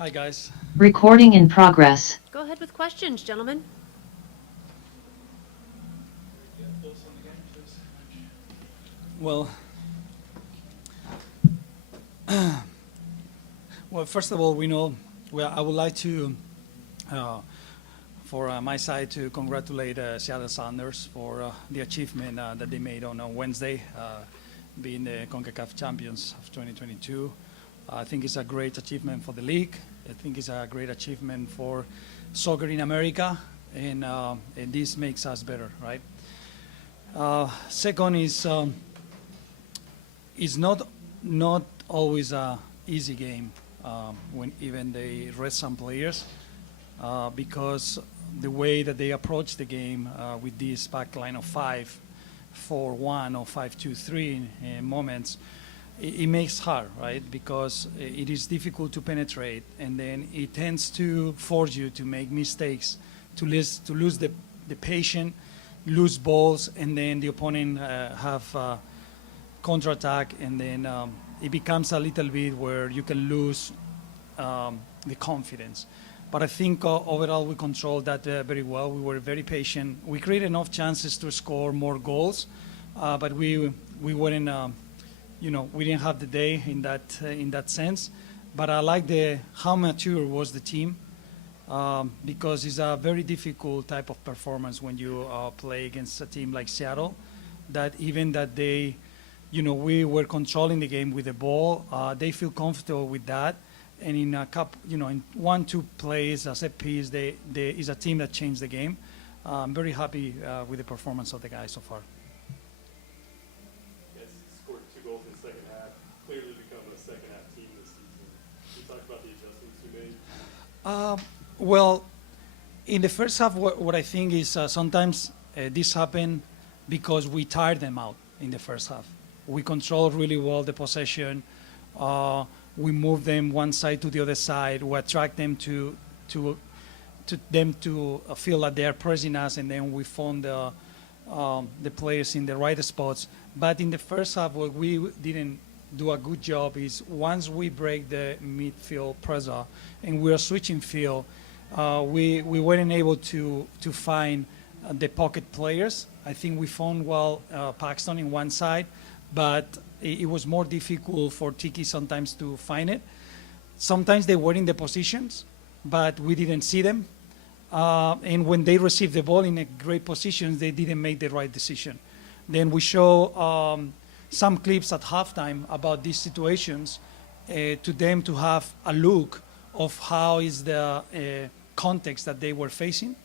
Hi, guys. Recording in progress. Go ahead with questions, gentlemen. Well, well, first of all, I would like to, for my side, to congratulate Seattle Sounders for the achievement that they made on Wednesday, being the CONCACAF champions of 2022. I think it's a great achievement for the league. I think it's a great achievement for soccer in America, and this makes us better, right? Second is it's not always a easy game when even they rest some players because the way that they approach the game with this back line of 5-4-1 or 5-2-3 moments, it makes hard, right? Because it is difficult to penetrate, and then it tends to force you to make mistakes, to lose the patience, lose balls, and then the opponent have counterattack, and then it becomes a little bit where you can lose the confidence. But I think overall we controlled that very well. We were very patient. We created enough chances to score more goals, but we weren't, we didn't have the day in that sense. But I like how mature was the team because it's a very difficult type of performance when you play against a team like Seattle. That even that they, we were controlling the game with the ball. They feel comfortable with that. And in a couple, in 1-2 plays, a set piece, they is a team that changed the game. I'm very happy with the performance of the guys so far. Yes, scored 2 goals in the second half. Clearly become a second half team this season. Can you talk about the adjustments you made? Well, in the first half, what I think is sometimes this happened because we tired them out in the first half. We controlled really well the possession. We moved them one side to the other side. We attract them to feel that they are pressing us, and then we found the players in the right spots. But in the first half, what we didn't do a good job is once we break the midfield pressure and we are switching field, we weren't able to find the pocket players. I think we found Paxton in one side, but it was more difficult for Tiki sometimes to find it. Sometimes they were in the positions, but we didn't see them. And when they received the ball in a great position, they didn't make the right decision. Then we show some clips at halftime about these situations to them to have a look of how is the context that they were facing.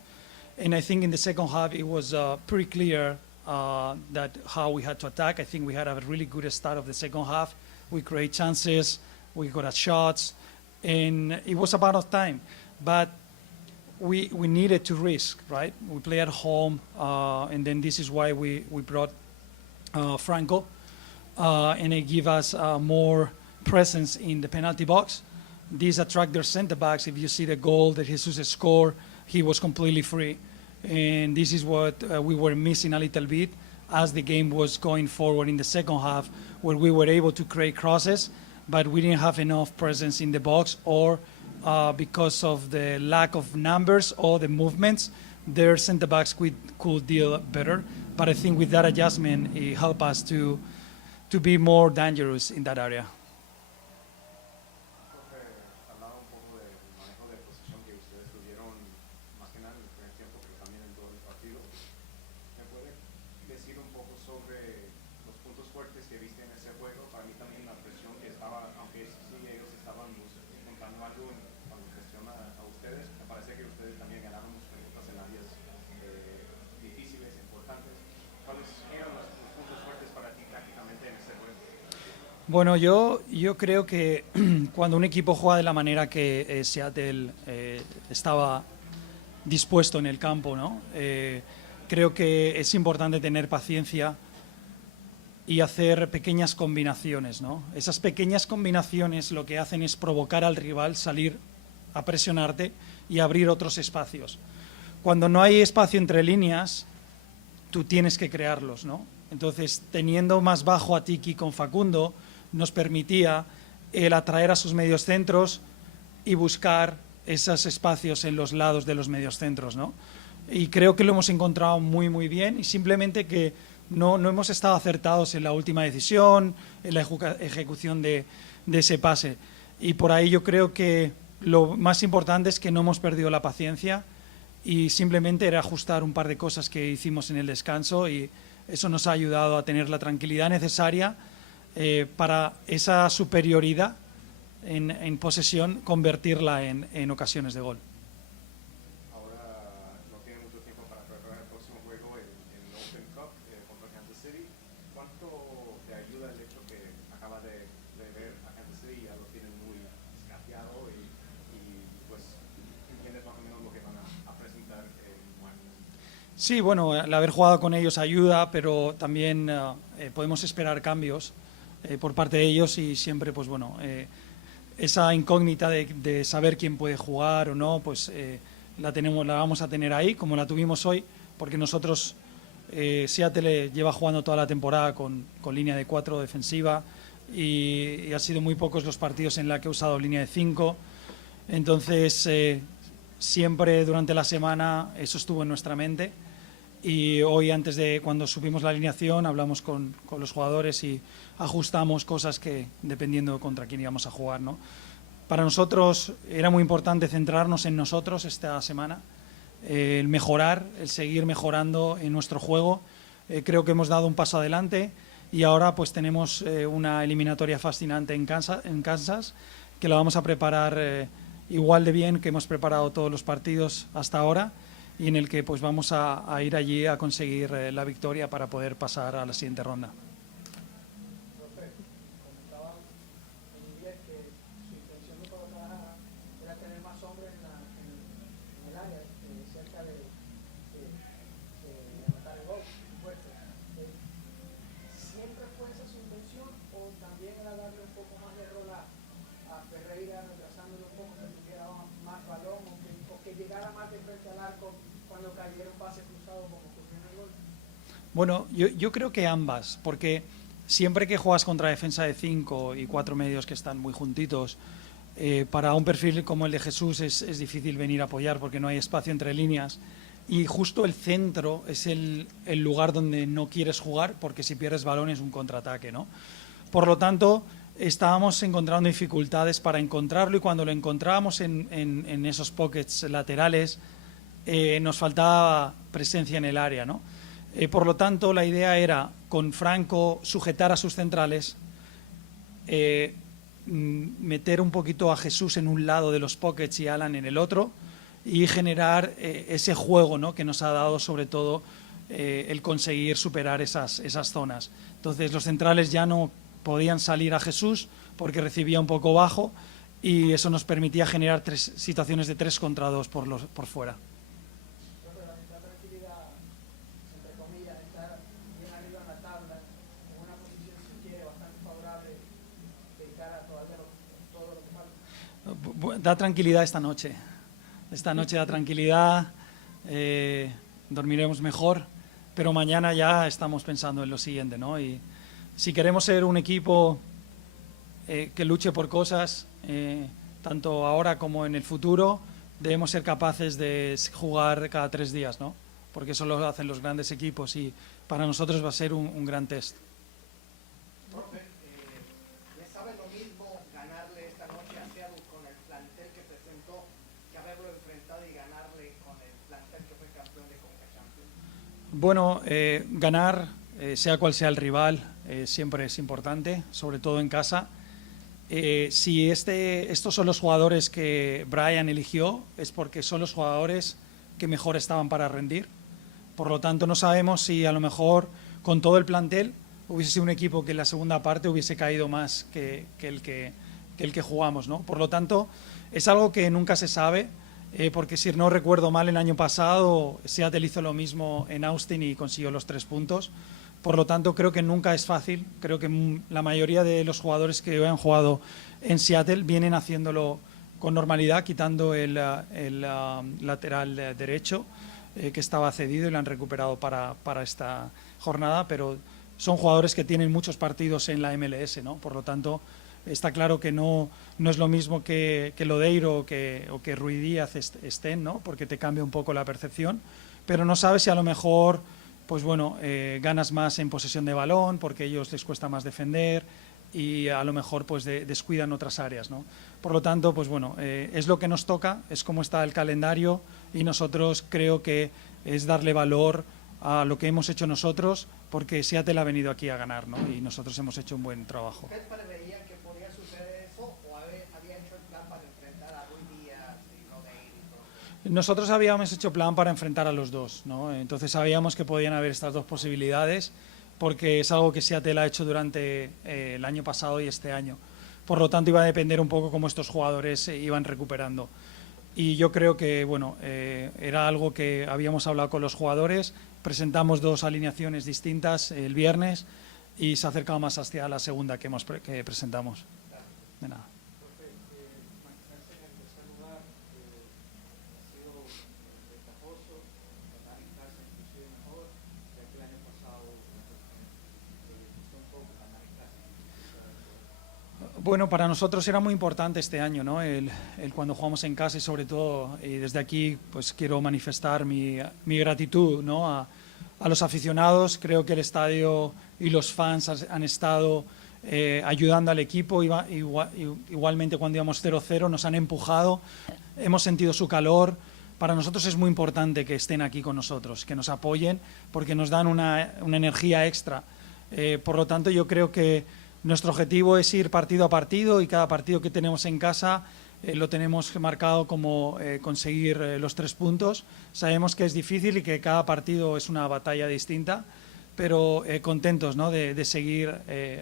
And I think in the second half, it was pretty clear that how we had to attack. I think we had a really good start of the second half. We create chances, we got at shots, and it was about time. But we needed to risk, right? We play at home, and then this is why we brought Franco, and it gave us more presence in the penalty box. These attract their center backs. If you see the goal that Jesus scored, he was completely free. And this is what we were missing a little bit as the game was going forward in the second half, where we were able to create crosses, but we didn't have enough presence in the box, or because of the lack of numbers or the movements, their center backs could deal better. But I think with that adjustment, it helped us to be more dangerous in that area. Bueno, yo creo que cuando un equipo juega de la manera que Seattle estaba dispuesto en el campo, ¿no? Creo que es importante tener paciencia y hacer pequeñas combinaciones, ¿no? Esas pequeñas combinaciones lo que hacen es provocar al rival, salir a presionarte y abrir otros espacios. Cuando no hay espacio entre líneas, tú tienes que crearlos, ¿no? Entonces, teniendo más bajo a Tiki con Facundo, nos permitía el atraer a sus medios centros, y buscar esos espacios en los lados de los mediocentros, ¿no? Y creo que lo hemos encontrado muy, muy bien, y simplemente que no hemos estado acertados en la última decisión, en la ejecución de ese pase. Y por ahí yo creo que lo más importante es que no hemos perdido la paciencia y simplemente era ajustar un par de cosas que hicimos en el descanso, y eso nos ha ayudado a tener la tranquilidad necesaria para esa superioridad en posesión, convertirla en ocasiones de gol. Ahora no tiene mucho tiempo para preparar el próximo juego en el Open Cup contra Kansas City. ¿Cuánto te ayuda el hecho que acaba de ver a Kansas City, ya lo tienen muy escateado y pues entiendes más o menos lo que van a presentar en Washington? Sí, bueno, el haber jugado con ellos ayuda, pero también podemos esperar cambios por parte de ellos, y siempre, pues bueno, esa incógnita de saber quién puede jugar o no, pues la vamos a tener ahí, como la tuvimos hoy, porque nosotros, Seattle lleva jugando toda la temporada con línea de 4 defensiva, y ha sido muy pocos los partidos en la que ha usado línea de 5. Entonces, siempre durante la semana eso estuvo en nuestra mente, y hoy, antes de cuando subimos la alineación, hablamos con los jugadores y ajustamos cosas que dependiendo contra quién íbamos a jugar, ¿no? Para nosotros era muy importante centrarnos en nosotros esta semana, el mejorar, el seguir mejorando en nuestro juego. Creo que hemos dado un paso adelante, y ahora pues tenemos una eliminatoria fascinante en Kansas, que la vamos a preparar igual de bien que hemos preparado todos los partidos hasta ahora, y en el que pues vamos a ir allí a conseguir la victoria para poder pasar a la siguiente ronda. Profe, comentaba en inglés que su intención de trabajar era tener más hombres en el área, cerca de anotar el gol, por supuesto. ¿Siempre fue esa su intención, o también era darle un poco más de rol a Ferreira, retrasándolo un poco, que tuviera más balón, o que llegara más de frente al arco cuando cayera un pase cruzado como ocurrió en el gol? Bueno, yo creo que ambas, porque siempre que juegas contra defensa de 5 y 4 medios que están muy juntitos, para un perfil como el de Jesús es difícil venir a apoyar porque no hay espacio entre líneas, y justo el centro es el lugar donde no quieres jugar, porque si pierdes balón es un contraataque, ¿no? Por lo tanto, estábamos encontrando dificultades para encontrarlo, y cuando lo encontrábamos en esos pockets laterales, nos faltaba presencia en el área, ¿no? Por lo tanto, la idea era, con Franco, sujetar a sus centrales, meter un poquito a Jesús en un lado de los pockets y Alan en el otro, y generar ese juego, ¿no?, que nos ha dado sobre todo el conseguir superar esas zonas. Entonces los centrales ya no podían salir a Jesús porque recibía un poco bajo, y eso nos permitía generar situaciones de 3 contra 2 por fuera. La tranquilidad, entre comillas, estar bien arriba en la tabla, en una posición, si quiere, bastante favorable de cara a todo lo que falta. Da tranquilidad esta noche. Esta noche da tranquilidad, dormiremos mejor, pero mañana ya estamos pensando en lo siguiente, ¿no? Y si queremos ser un equipo que luche por cosas, tanto ahora como en el futuro, debemos ser capaces de jugar cada 3 días, ¿no? Porque eso lo hacen los grandes equipos, y para nosotros va a ser un gran test. Profe, ¿le sabe lo mismo ganarle esta noche a Seattle con el plantel que presentó que haberlo enfrentado y ganarle con el plantel que fue campeón de Conca Champions? Bueno, ganar, sea cual sea el rival, siempre es importante, sobre todo en casa. Si estos son los jugadores que Brian eligió, es porque son los jugadores que mejor estaban para rendir. Por lo tanto, no sabemos si a lo mejor con todo el plantel hubiese sido un equipo que en la segunda parte hubiese caído más que el que jugamos, ¿no? Por lo tanto, es algo que nunca se sabe, porque si no recuerdo mal, el año pasado Seattle hizo lo mismo en Austin y consiguió los 3 puntos. Por lo tanto, creo que nunca es fácil. Creo que la mayoría de los jugadores que hoy han jugado en Seattle vienen haciéndolo con normalidad, quitando el lateral derecho que estaba cedido, y lo han recuperado para esta jornada, pero son jugadores que tienen muchos partidos en la MLS, ¿no? Por lo tanto, Está claro que no es lo mismo que Lodeiro o que Ruiz Díaz estén, ¿no? Porque te cambia un poco la percepción, pero no sabes si a lo mejor, pues bueno, ganas más en posesión de balón porque a ellos les cuesta más defender y a lo mejor pues descuidan otras áreas, ¿no? Por lo tanto, pues bueno, es lo que nos toca, es como está el calendario y nosotros creo que es darle valor a lo que hemos hecho nosotros, porque Seattle ha venido aquí a ganar, ¿no? Y nosotros hemos hecho un buen trabajo. ¿Usted preveía que podía suceder eso o había hecho el plan para enfrentar a Ruiz Díaz y Lodeiro y todo eso? Nosotros habíamos hecho plan para enfrentar a los dos, ¿no? Entonces sabíamos que podían haber estas dos posibilidades, porque es algo que Seattle ha hecho durante el año pasado y este año. Por lo tanto, iba a depender un poco cómo estos jugadores se iban recuperando. Y yo creo que, bueno, era algo que habíamos hablado con los jugadores, presentamos dos alineaciones distintas el viernes y se acercaba más hacia la segunda que presentamos. De nada. Profe, mantenerse en el tercer lugar ha sido ventajoso, ganar en casa inclusive mejor, ya que el año pasado costó un poco ganar en casa. Bueno, para nosotros era muy importante este año, ¿no? El cuando jugamos en casa y sobre todo, y desde aquí pues quiero manifestar mi gratitud, ¿no? a los aficionados. Creo que el estadio y los fans han estado ayudando al equipo. Igualmente cuando íbamos 0-0 nos han empujado, hemos sentido su calor. Para nosotros es muy importante que estén aquí con nosotros, que nos apoyen, porque nos dan una energía extra. Por lo tanto, yo creo que nuestro objetivo es ir partido a partido y cada partido que tenemos en casa lo tenemos marcado como conseguir los 3 puntos. Sabemos que es difícil y que cada partido es una batalla distinta, pero contentos, ¿no? de seguir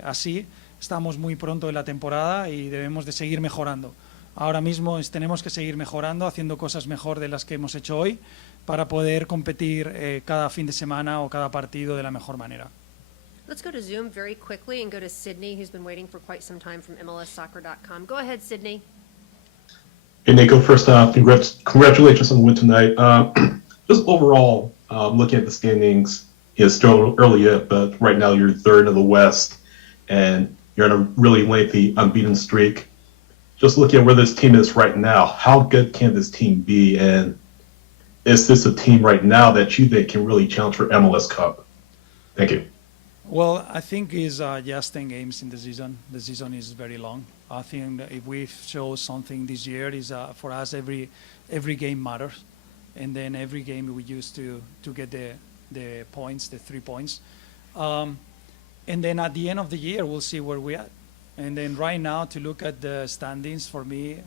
así. Estamos muy pronto en la temporada y debemos de seguir mejorando. Ahora mismo tenemos que seguir mejorando, haciendo cosas mejor de las que hemos hecho hoy para poder competir cada fin de semana o cada partido de la mejor manera. Let's go to Zoom very quickly and go to Sydney, who's been waiting for quite some time from MLSsoccer.com. Go ahead, Sydney. Hey, Nico, first off, congratulations on the win tonight. Just overall, looking at the standings, it's still early yet, but right now you're third in the West, and you're on a really lengthy unbeaten streak. Just looking at where this team is right now, how good can this team be, and is this a team right now that you think can really challenge for MLS Cup? Thank you. Well, I think it's just 10 games in the season. The season is very long. I think that if we show something this year is for us every game matters, and then every game we used to get the points, the 3 points, and then at the end of the year we'll see where we're at. And then right now to look at the standings for me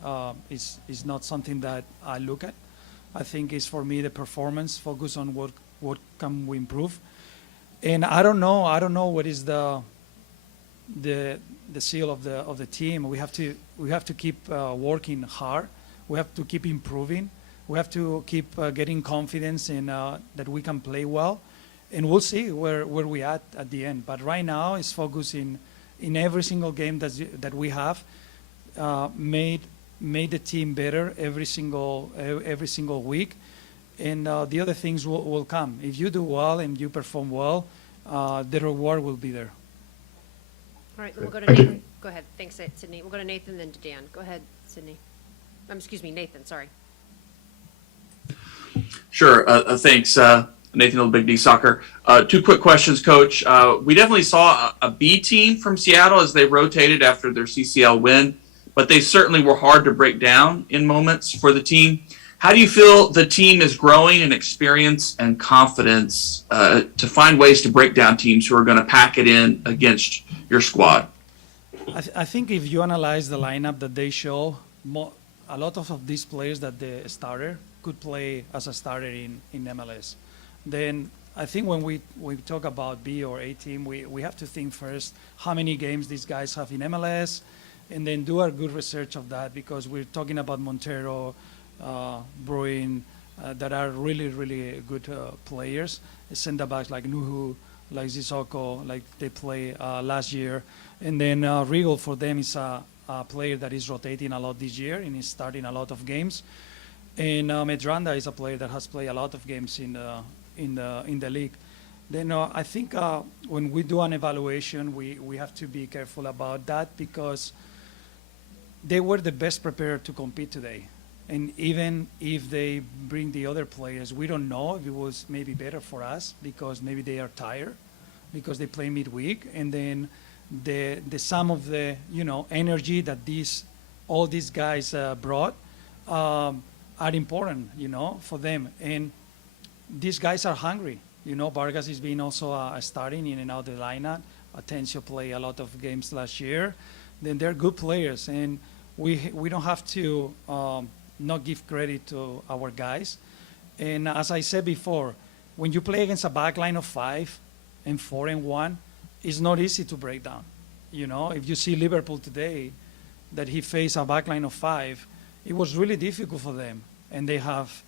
is not something that I look at. I think it's for me the performance, focus on what can we improve. And I don't know what is the seal of the team. We have to keep working hard. We have to keep improving. We have to keep getting confidence in that we can play well, and we'll see where we at the end. But right now, it's focusing in every single game that we have made the team better every single week. And the other things will come. If you do well and you perform well, the reward will be there. All right, then we'll go to Thank you. Nathan. Go ahead. Thanks, Sydney. We'll go to Nathan, then to Dan. Go ahead, Sydney. Excuse me, Nathan, sorry. Sure. Thanks, Nathan of Big D Soccer. 2 quick questions, Coach. We definitely saw a B team from Seattle as they rotated after their CCL win, but they certainly were hard to break down in moments for the team. How do you feel the team is growing in experience and confidence to find ways to break down teams who are going to pack it in against your squad? I think if you analyze the lineup that they show, a lot of these players that the starter could play as a starter in MLS. Then I think when we talk about B or A team, we have to think first how many games these guys have in MLS, and then do a good research of that, because we're talking about Montero, Bruin, that are really, really good players. Center backs like Nuhu, like Zizoko, like they play last year. And then Regal for them is a player that is rotating a lot this year and is starting a lot of games. And Medranda is a player that has played a lot of games in the league. Then I think when we do an evaluation, we have to be careful about that, because they were the best prepared to compete today. And even if they bring the other players, we don't know if it was maybe better for us because maybe they are tired because they play midweek, and then the sum of the energy that all these guys brought are important for them, and these guys are hungry. Vargas is being also starting in and out the lineup. Atencio played a lot of games last year. Then they're good players, and we don't have to not give credit to our guys. And as I said before, when you play against a back line of 5 and 4 and 1, it's not easy to break down. If you see Liverpool today, that he faced a back line of 5, it was really difficult for them, and they have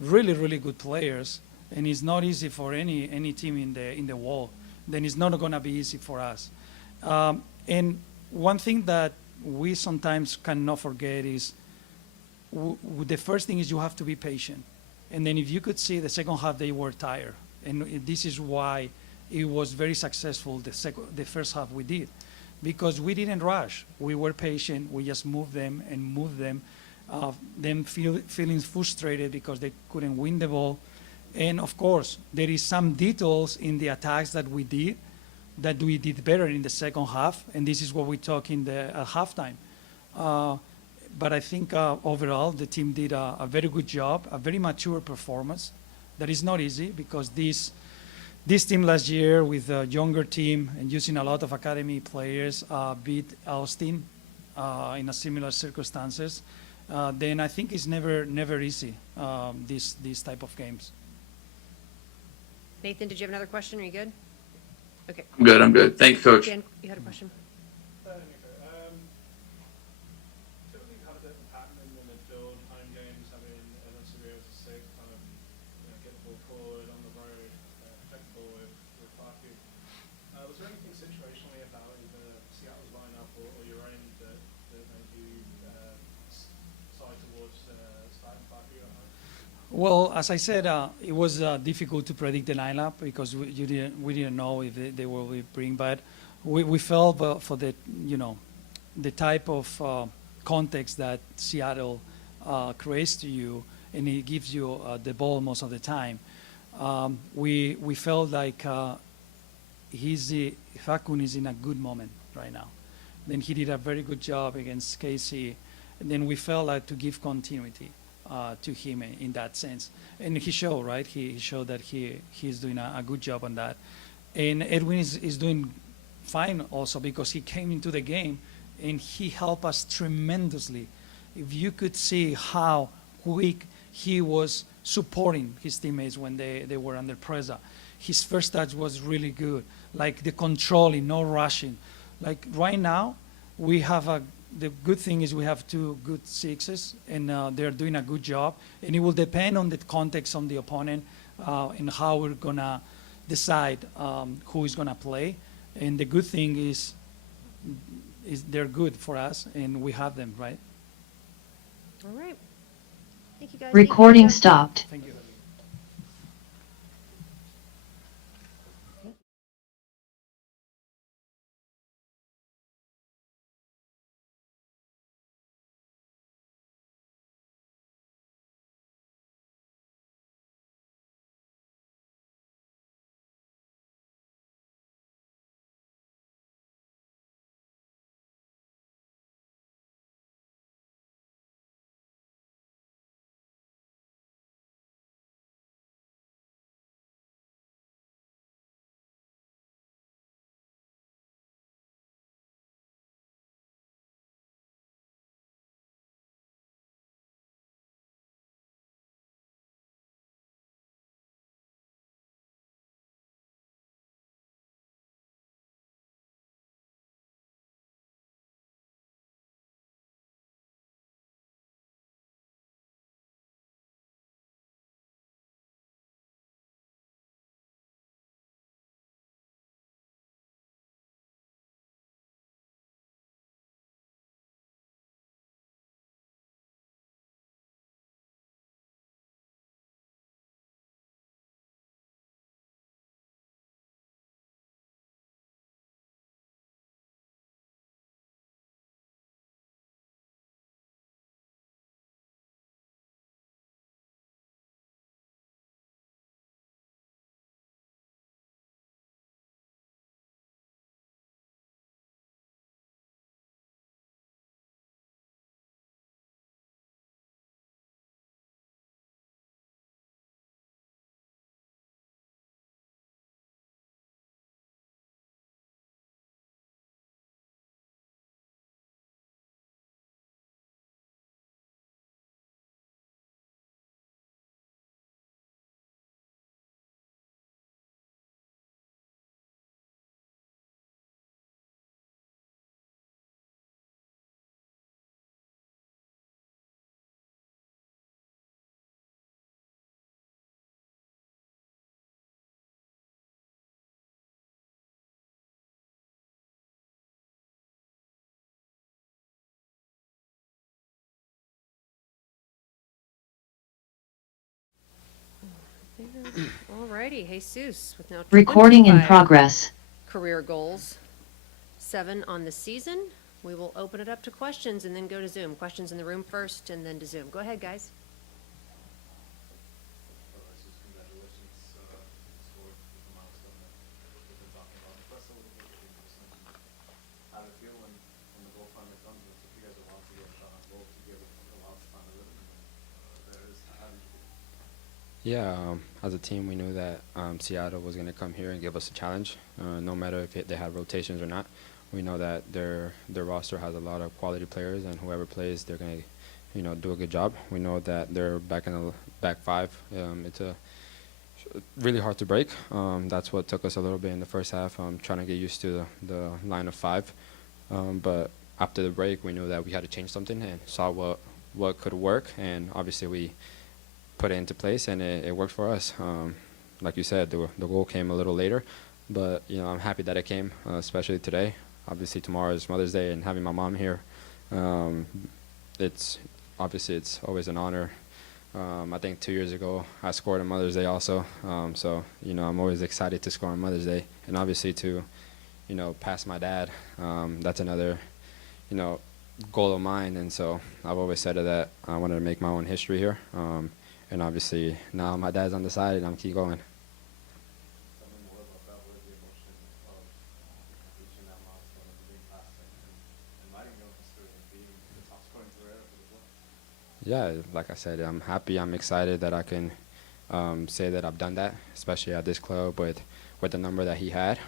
really, really good players, and it's not easy for any team in the world. Then it's not going to be easy for us. And one thing that we sometimes cannot forget is the first thing is you have to be patient. And then if you could see the second half, they were tired. And this is why it was very successful, the first half we did. Because we didn't rush. We were patient. We just moved them and moved them. Them feeling frustrated because they couldn't win the ball. And of course, there is some details in the attacks that we did better in the second half, and this is what we talk in the halftime. But I think overall the team did a very good job, a very mature performance. That is not easy because this team last year with a younger team and using a lot of academy players beat Austin in a similar circumstances. Then I think it's never easy, these type of games. Nathan, did you have another question? Are you good? Okay. I'm good. Thank you, Coach. Dan, you had a question? Typically have a different pattern in the midfield, home games, having Evan Sevilla to six, kind of get the ball forward on the road, protect the ball with Parky. Was there anything situationally about either Seattle's lineup or your own that made you side towards starting Parky at home? Well, as I said, it was difficult to predict the lineup because we didn't know if they will bring, but we felt for the the type of context that Seattle creates to you, and it gives you the ball most of the time. We felt like Fakun is in a good moment right now. Then he did a very good job against Casey, and then we felt like to give continuity to him in that sense, and he showed, right? He showed that he's doing a good job on that, and Edwin is doing fine also because he came into the game and he helped us tremendously. If you could see how quick he was supporting his teammates when they were under pressure. His first touch was really good, like the controlling, no rushing. Like right now, we have the good thing is we have 2 good sixes, and they're doing a good job. And it will depend on the context on the opponent and how we're gonna decide who is gonna play. And the good thing is they're good for us, and we have them, right? All right. Thank you, guys. Recording Thank you, Jeff. stopped. Thank you. All righty, Jesus with now Recording in 25 progress. career goals, 7 on the season. We will open it up to questions and then go to Zoom. Questions in the room first and then to Zoom. Go ahead, guys. Jesús, congratulations. Scored the milestone that we've been talking about. Press a little bit with the percentage. How did it feel when the goal finally comes? It took you guys a while to get a shot on goal, to give it a while to find the rhythm. There it is. How did you feel? Yeah, as a team, we knew that Seattle was going to come here and give us a challenge, no matter if they had rotations or not. We know that their roster has a lot of quality players, and whoever plays, they're going to, do a good job. We know that they're back in the back five. It's really hard to break. That's what took us a little bit in the first half, trying to get used to the line of five. But after the break, we knew that we had to change something and saw what could work, and obviously we put it into place, and it worked for us. Like you said, the goal came a little later, but I'm happy that it came, especially today. Obviously tomorrow is Mother's Day, and having my mom here, it's always an honor. I think 2 years ago I scored on Mother's Day also, so I'm always excited to score on Mother's Day, and obviously to pass my dad. That's another goal of mine, and so I've always said that I wanted to make my own history here. And obviously now my dad's on the side, and I'm keep going. Tell me more about that. What is the emotion of reaching that milestone of being past and writing your own history and being the top scoring Ferreira for the club? Yeah, like I said, I'm happy. I'm excited that I can say that I've done that, especially at this club with the number that he had.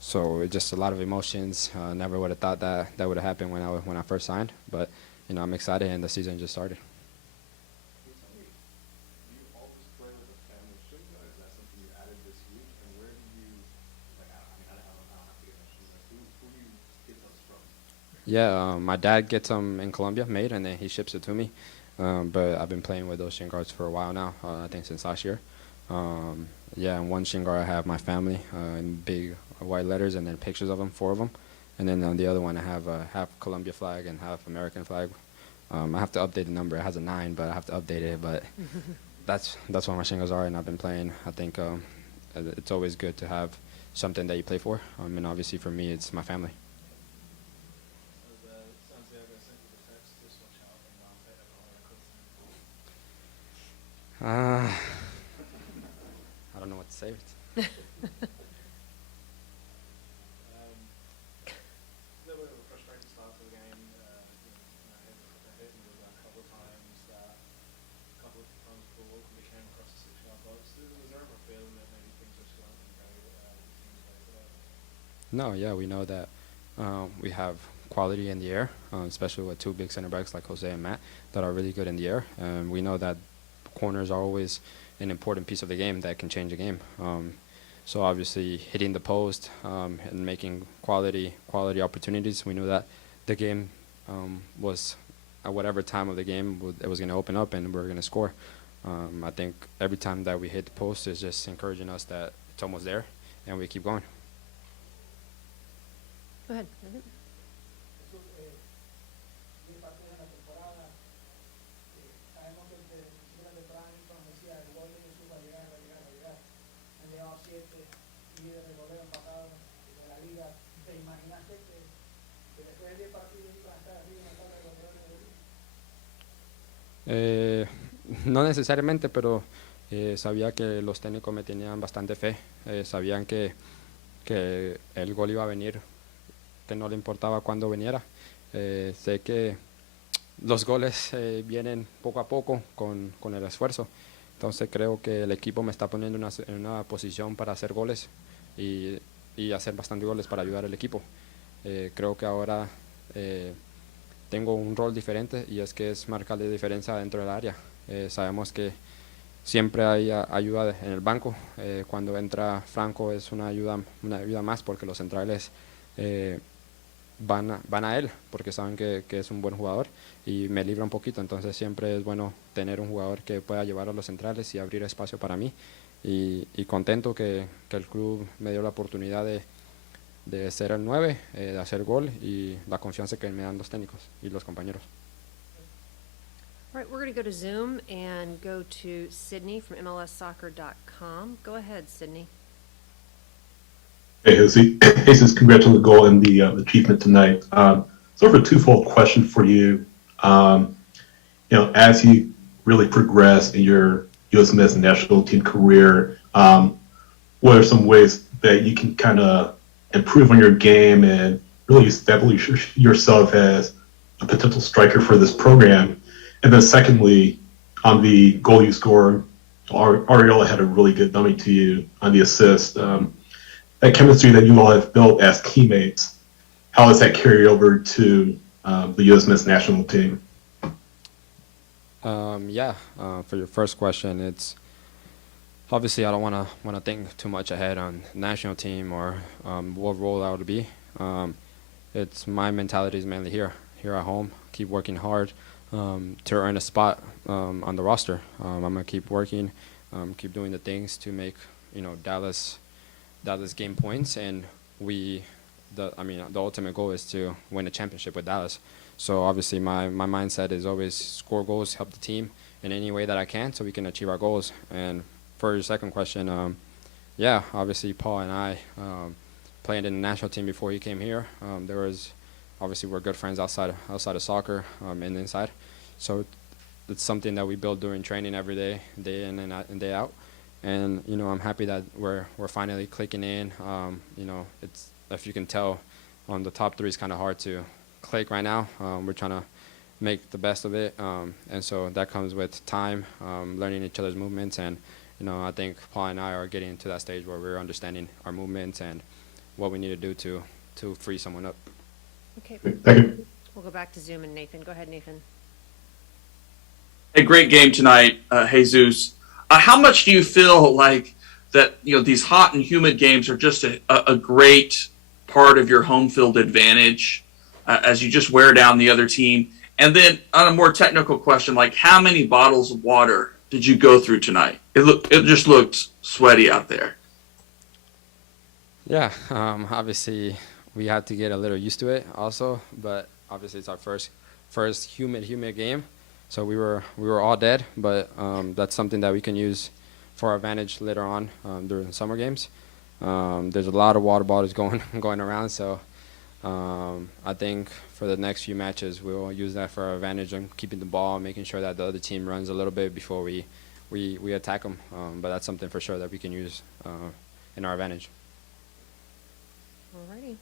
So it's just a lot of emotions. Never would have thought that would have happened when I first signed, but I'm excited, and the season just started. Can you tell me, do you always play with a family shinga? Is that something you added this week? And where do you, I don't have to get a shinga. Who do you get those from? Yeah, my dad gets them in Colombia made, and then he ships it to me. But I've been playing with those shin guards for a while now, I think since last year. Yeah, and one shin guard I have my family in big white letters, and then pictures of them, 4 of them. And then on the other one I have half Colombia flag and half American flag. I have to update the number. It has a 9, but I have to update it. But that's what my shingles are, and I've been playing. I think it's always good to have something that you play for. And obviously for me, it's my family. I don't know what to say. Little bit of a frustrating start to the game. Hitting the a couple of times. A couple of times the ball came across the 6-yard box. Was there ever a feeling that maybe things were just going to go the team's way today? No, yeah, we know that we have quality in the air, especially with 2 big center backs like Jose and Matt that are really good in the air. We know that corners are always an important piece of the game that can change the game. So obviously hitting the post and making quality opportunities, we knew that the game was at whatever time of the game it was going to open up and we were going to score. I think every time that we hit the post is just encouraging us that it's almost there and we keep going. Go ahead. Jesús, 10 partidos en la temporada. Sabemos que desde el principio de la temporada Nico nos decía el gol de Jesús va a llegar. Han llegado 7 líderes de goleo empatados de la liga. ¿Te imaginaste que después de 10 partidos ibas a estar arriba en la tabla de goleadores de la liga? No necesariamente, pero sabía que los técnicos me tenían bastante fe. Sabían que el gol iba a venir, que no le importaba cuándo viniera. Sé que los goles vienen poco a poco con el esfuerzo. Entonces creo que el equipo me está poniendo en una posición para hacer goles y hacer bastantes goles para ayudar al equipo. Creo que ahora tengo un rol diferente y es que es marcarle diferencia dentro del área. Sabemos que siempre hay ayuda en el banco. Cuando entra Franco es una ayuda más porque los centrales van a él porque saben que es un buen jugador y me libra un poquito. Entonces siempre es bueno tener un jugador que pueda llevar a los centrales y abrir espacio para mí. Y contento que el club me dio la oportunidad de ser el 9, de hacer gol y la confianza que me dan los técnicos y los compañeros. All right, we're going to go to Zoom and go to Sydney from MLSsoccer.com. Go ahead, Sydney. Hey, Jesus, congrats on the goal and the achievement tonight. Sort of a twofold question for you. As you really progress in your U.S. men's national team career, what are some ways that you can kind of improve on your game and really establish yourself as a potential striker for this program? And then secondly, on the goal you scored, Arriola had a really good dummy to you on the assist. That chemistry that you all have built as teammates, how does that carry over to the U.S. men's national team? For your first question, it's obviously I don't want to think too much ahead on national team or what role I would be. It's my mentality is mainly here at home. Keep working hard to earn a spot on the roster. I'm gonna keep working, keep doing the things to make Dallas gain points, and the ultimate goal is to win a championship with Dallas. So obviously my mindset is always score goals, help the team in any way that I can so we can achieve our goals. And for your second question, obviously Paul and I playing in the national team before he came here. Obviously we're good friends outside of soccer and inside. So it's something that we build during training every day in and day out. And I'm happy that we're finally clicking in. It's, if you can tell, the top three is kind of hard to click right now. We're trying to make the best of it, and so that comes with time, learning each other's movements, and I think Paul and I are getting to that stage where we're understanding our movements and what we need to do to free someone up. Okay. Thank you. We'll go back to Zoom and Nathan. Go ahead, Nathan. A great game tonight, Jesus. How much do you feel like that? These hot and humid games are just a great part of your home field advantage as you just wear down the other team. And then on a more technical question, like how many bottles of water did you go through tonight? It just looked sweaty out there. Yeah, obviously we had to get a little used to it also, but obviously it's our first humid game. So we were all dead, but that's something that we can use for our advantage later on during the summer games. There's a lot of water bottles going around, so I think for the next few matches we'll use that for our advantage and keeping the ball, making sure that the other team runs a little bit before we attack them. But that's something for sure that we can use in our advantage. Alrighty.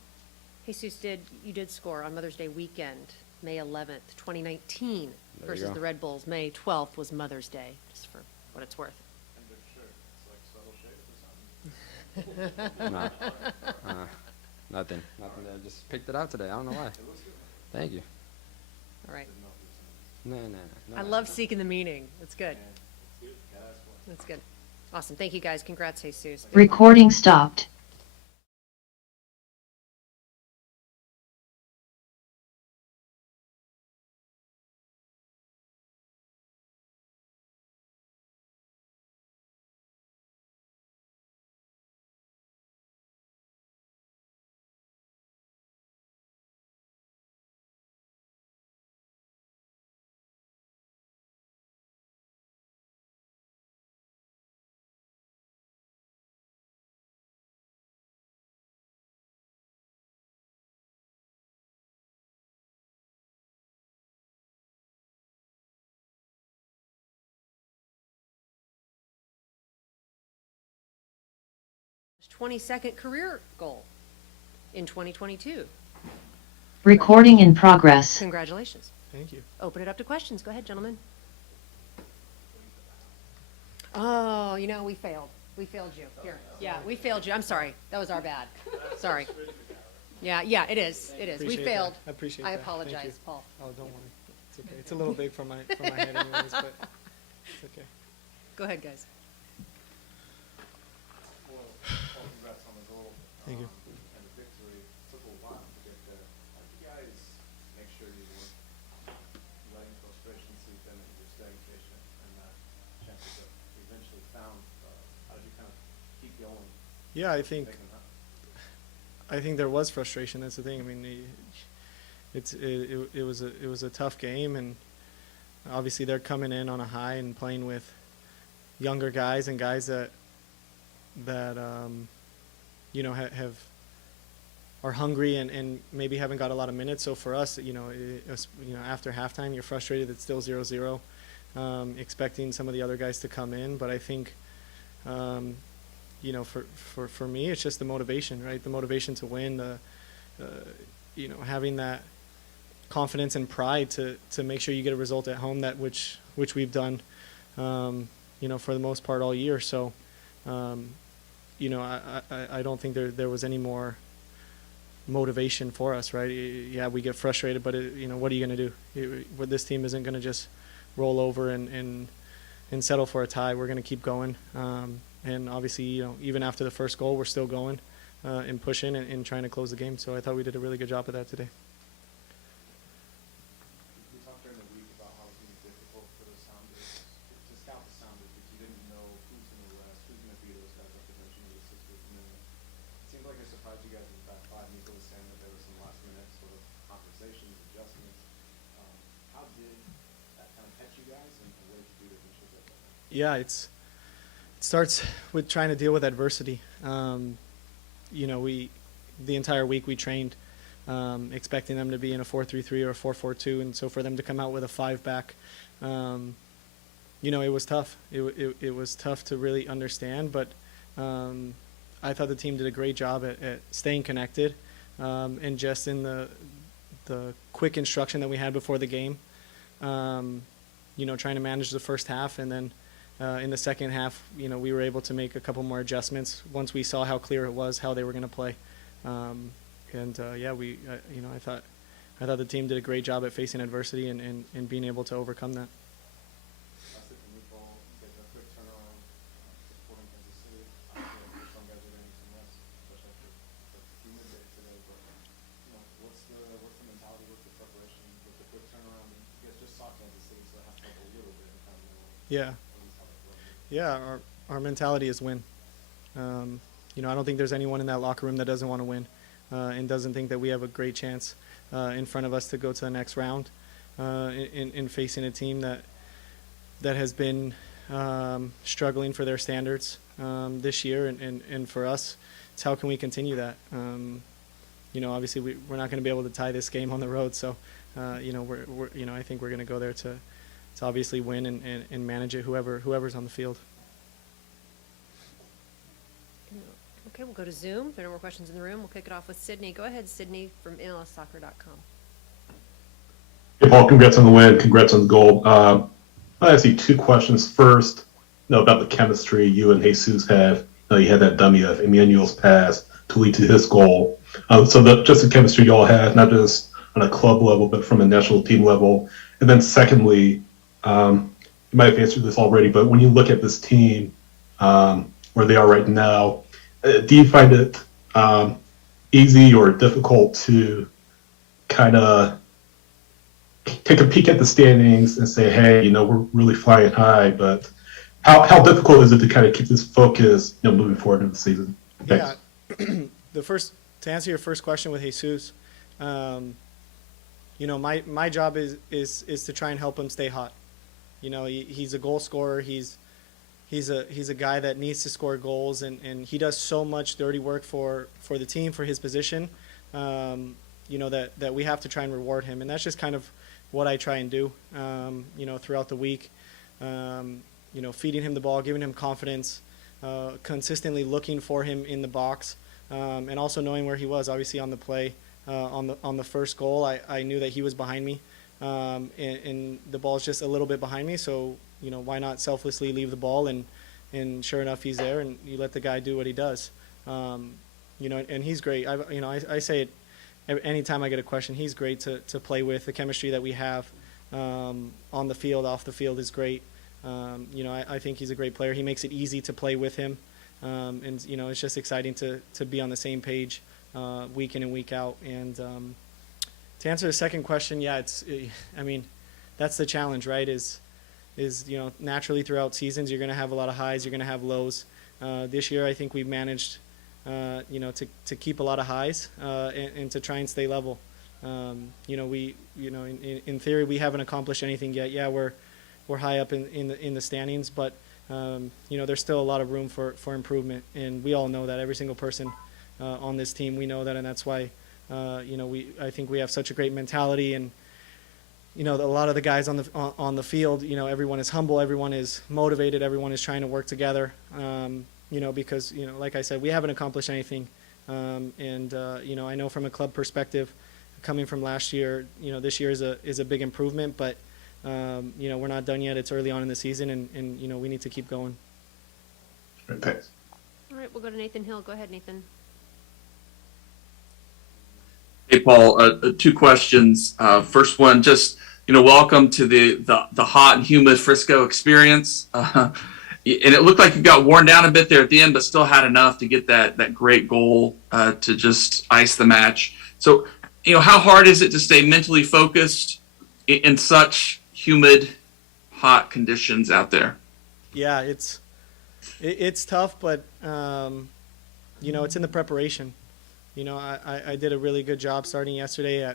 Jesus, you did score on Mother's Day weekend, May 11th, 2019, versus the Red Bulls. May 12th was Mother's Day, just for what it's worth. And the shirt, it's like subtle shade or something. Nothing. I just picked it out today. I don't know why. Thank you. All right. No. I love seeking the meaning. That's good. That's good. Awesome. Thank you, guys. Congrats, Jesus. Recording stopped. His 22nd career goal in 2022. Recording in progress. Congratulations. Thank you. Open it up to questions. Go ahead, gentlemen. Oh, we failed. We failed you. Here. Yeah, we failed you. I'm sorry. That was our bad. Sorry. Yeah, it is. It is. We Appreciate failed. that. I appreciate I that. Thank apologize, you. Paul. Oh, don't worry. It's okay. It's a little big for my head anyways, but it's okay. Go ahead, guys. Well, congrats on the goal. Thank you. And the victory. It took a while to get there. How did you guys make sure you weren't letting frustration seep in and you're staying patient and that chances of eventually found? How did you kind of keep going? Yeah, I think Taking that? there was frustration. That's the thing. I mean, it was a tough game, and obviously they're coming in on a high and playing with younger guys and guys that are hungry and maybe haven't got a lot of minutes. So for us, after halftime, you're frustrated it's still 0-0, expecting some of the other guys to come in. But I think, for me, it's just the motivation, right? The motivation to win, having that confidence and pride to make sure you get a result at home, which we've done, for the most part all year. So, I don't think there was any more motivation for us, right? Yeah, we get frustrated, but what are you going to do? This team isn't going to just roll over and settle for a tie. We're going to keep going, and obviously, even after the first goal, we're still going and pushing and trying to close the game. So I thought we did a really good job of that today. We talked during the week about how it was difficult for the Sounders to scout the Sounders because you didn't know who's going to rest, who's going to be those guys like you mentioned in the 60th minute. It seems like it surprised you guys in the back five. Nico was saying that there were some last minute sort of conversations, adjustments. How did that kind of catch you guys, and what did you do to make sure that? Yeah, it starts with trying to deal with adversity. The entire week we trained expecting them to be in a 4-3-3 or a 4-4-2, and so for them to come out with a 5-back, it was tough. It was tough to really understand, but I thought the team did a great job at staying connected, and just in the quick instruction that we had before the game, trying to manage the first half, and then in the second half, we were able to make a couple more adjustments once we saw how clear it was how they were going to play. I thought the team did a great job at facing adversity and being able to overcome that. Lastly, from Nico, get a quick turnaround supporting Kansas City. Some guys are getting some rest, especially after the team day today. But what's the mentality? What's the preparation with the quick turnaround? You guys just saw Kansas City, so it has to help a little bit. Yeah. Yeah, our mentality is win. I don't think there's anyone in that locker room that doesn't want to win and doesn't think that we have a great chance in front of us to go to the next round in facing a team that has been struggling for their standards this year. And for us, it's how can we continue that? Obviously we're not going to be able to tie this game on the road. So, I think we're going to go there to obviously win and manage it whoever's on the field. Okay, we'll go to Zoom. If there are no more questions in the room, we'll kick it off with Sydney. Go ahead, Sydney, from NLSsoccer.com. Hey, Paul, congrats on the win. Congrats on the goal. I ask you two questions. First, about the chemistry you and Jesus have. You had that dummy of Emmanuel's pass to lead to his goal. Just the chemistry you all have, not just on a club level, but from a national team level. And then secondly, you might have answered this already, but when you look at this team, where they are right now, do you find it easy or difficult to kind of take a peek at the standings and say, hey, we're really flying high, but how difficult is it to kind of keep this focus, moving forward in the season? Thanks. Yeah. To answer your first question with Jesus, my job is to try and help him stay hot. He's a goal scorer. He's a guy that needs to score goals, and he does so much dirty work for the team, for his position, that we have to try and reward him. And that's just kind of what I try and do, throughout the week. Feeding him the ball, giving him confidence, consistently looking for him in the box, and also knowing where he was. Obviously on the play, on the first goal, I knew that he was behind me, and the ball's just a little bit behind me. So why not selflessly leave the ball, and sure enough, he's there, and you let the guy do what he does. And he's great. I say it anytime I get a question. He's great to play with. The chemistry that we have on the field, off the field is great. I think he's a great player. He makes it easy to play with him, and it's just exciting to be on the same page week in and week out. And to answer the second question, that's the challenge, right? Is naturally throughout seasons you're going to have a lot of highs, you're going to have lows. This year I think we've managed to keep a lot of highs and to try and stay level. In theory, we haven't accomplished anything yet. Yeah, we're high up in the standings, but there's still a lot of room for improvement, and we all know that. Every single person on this team, we know that, and that's why I think we have such a great mentality, and a lot of the guys on the field, everyone is humble, everyone is motivated, everyone is trying to work together. Because like I said, we haven't accomplished anything, I know from a club perspective, coming from last year, this year is a big improvement, but we're not done yet. It's early on in the season, and we need to keep going. Right, thanks. All right, we'll go to Nathan Hill. Go ahead, Nathan. Hey, Paul, 2 questions. First one, just, welcome to the hot and humid Frisco experience. And it looked like you got worn down a bit there at the end, but still had enough to get that great goal to just ice the match. So, how hard is it to stay mentally focused in such humid, hot conditions out there? Yeah, it's tough, but it's in the preparation. I did a really good job starting yesterday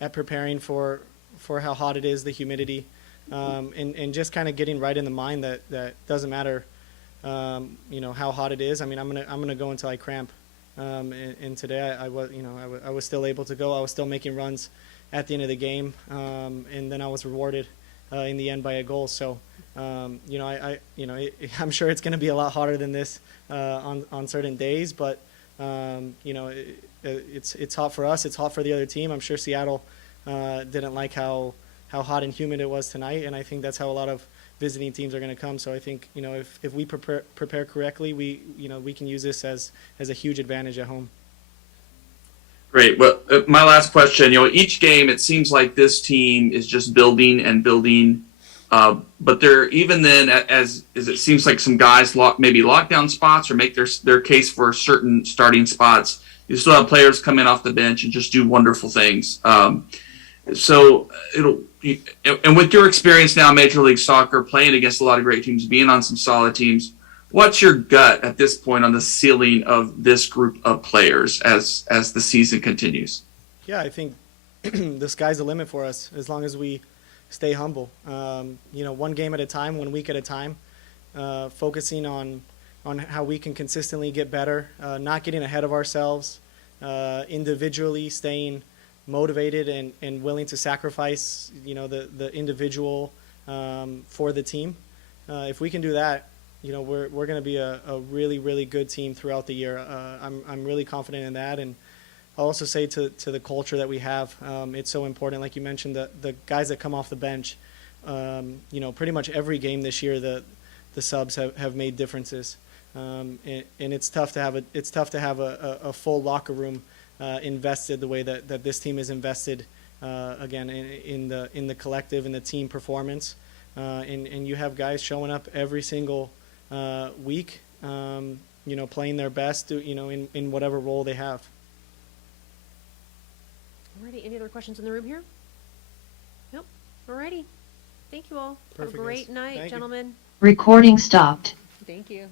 at preparing for how hot it is, the humidity, and just kind of getting right in the mind that doesn't matter, how hot it is. I mean, I'm gonna go until I cramp. And today I was still able to go. I was still making runs at the end of the game, and then I was rewarded in the end by a goal. So, I'm sure it's going to be a lot hotter than this on certain days, but it's hot for us. It's hot for the other team. I'm sure Seattle didn't like how hot and humid it was tonight, and I think that's how a lot of visiting teams are going to come. So I think if we prepare correctly, we can use this as a huge advantage at home. Great. Well, my last question, each game, it seems like this team is just building and building. But they're even then, as it seems like some guys maybe lock down spots or make their case for certain starting spots. You still have players come in off the bench and just do wonderful things. And with your experience now in Major League Soccer, playing against a lot of great teams, being on some solid teams, what's your gut at this point on the ceiling of this group of players as the season continues? Yeah, I think the sky's the limit for us as long as we stay humble. One game at a time, 1 week at a time, focusing on how we can consistently get better, not getting ahead of ourselves, individually staying motivated and willing to sacrifice, the individual for the team. If we can do that, we're going to be a really, really good team throughout the year. I'm really confident in that, and I'll also say to the culture that we have, it's so important. Like you mentioned, the guys that come off the bench, pretty much every game this year, the subs have made differences, and it's tough to have a full locker room invested the way that this team is invested, again in the collective, in the team performance, and you have guys showing up every single week, playing their best, in whatever role they have. Alrighty, any other questions in the room here? Nope. Alrighty. Thank you all. Perfect, Have a great guys. night, Thank you. gentlemen. Recording stopped. Thank you.